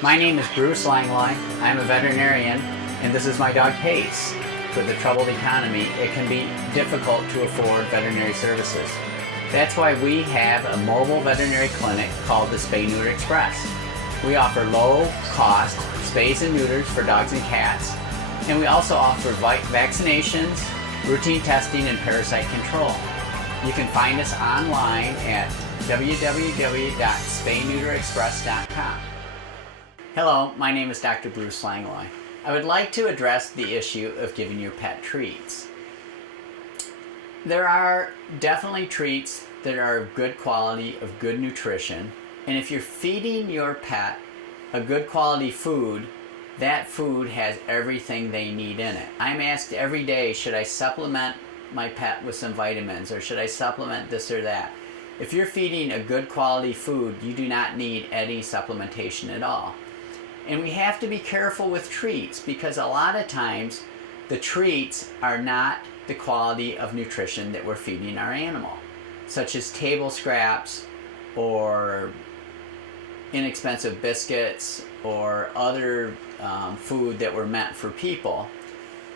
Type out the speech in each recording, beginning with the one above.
My name is Bruce Langlois. I'm a veterinarian, and this is my dog Pace. With the troubled economy, it can be difficult to afford veterinary services. That's why we have a mobile veterinary clinic called the Spay Neuter Express. We offer low-cost spays and neuters for dogs and cats, and we also offer vaccinations, routine testing, and parasite control. You can find us online at www.spayneuterexpress.com. Hello, my name is Dr. Bruce Langlois. I would like to address the issue of giving your pet treats. There are definitely treats that are of good quality, of good nutrition, and if you're feeding your pet a good quality food, that food has everything they need in it. I'm asked every day, should I supplement my pet with some vitamins, or should I supplement this or that? If you're feeding a good quality food, you do not need any supplementation at all. And we have to be careful with treats, because a lot of times the treats are not the quality of nutrition that we're feeding our animal, such as table scraps or inexpensive biscuits or other food that were meant for people.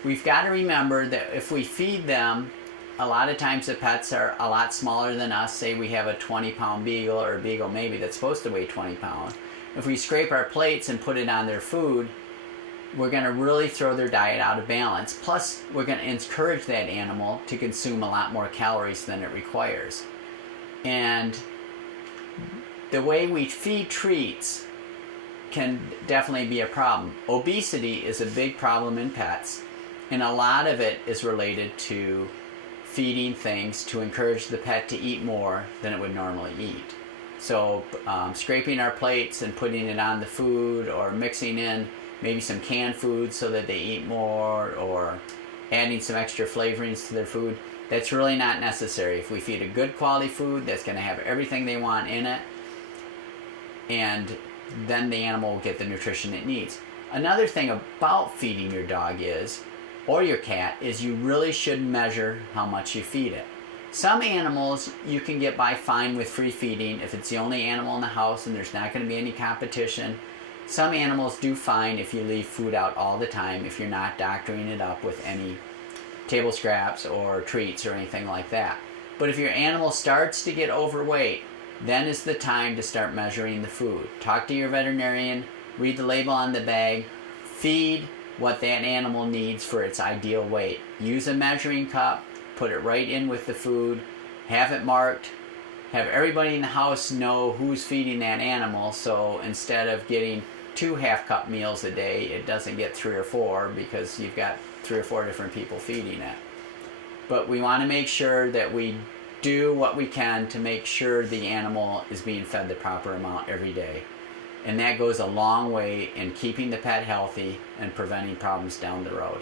We've got to remember that if we feed them, a lot of times the pets are a lot smaller than us. Say we have a 20-pound beagle, or a beagle maybe that's supposed to weigh 20 pounds. If we scrape our plates and put it on their food, we're going to really throw their diet out of balance. Plus, we're going to encourage that animal to consume a lot more calories than it requires. And the way we feed treats can definitely be a problem. Obesity is a big problem in pets, and a lot of it is related to feeding things to encourage the pet to eat more than it would normally eat. So scraping our plates and putting it on the food, or mixing in maybe some canned food so that they eat more, or adding some extra flavorings to their food, that's really not necessary. If we feed a good quality food that's going to have everything they want in it, and then the animal will get the nutrition it needs. Another thing about feeding your dog or your cat, is you really should measure how much you feed it. Some animals you can get by fine with free feeding if it's the only animal in the house and there's not going to be any competition. Some animals do fine if you leave food out all the time, if you're not doctoring it up with any table scraps or treats or anything like that. But if your animal starts to get overweight, then is the time to start measuring the food. Talk to your veterinarian, read the label on the bag, feed what that animal needs for its ideal weight. Use a measuring cup, put it right in with the food, have it marked, have everybody in the house know who's feeding that animal, so instead of getting 2 half-cup meals a day, it doesn't get 3 or 4, because you've got 3 or 4 different people feeding it. But we want to make sure that we do what we can to make sure the animal is being fed the proper amount every day. And that goes a long way in keeping the pet healthy and preventing problems down the road.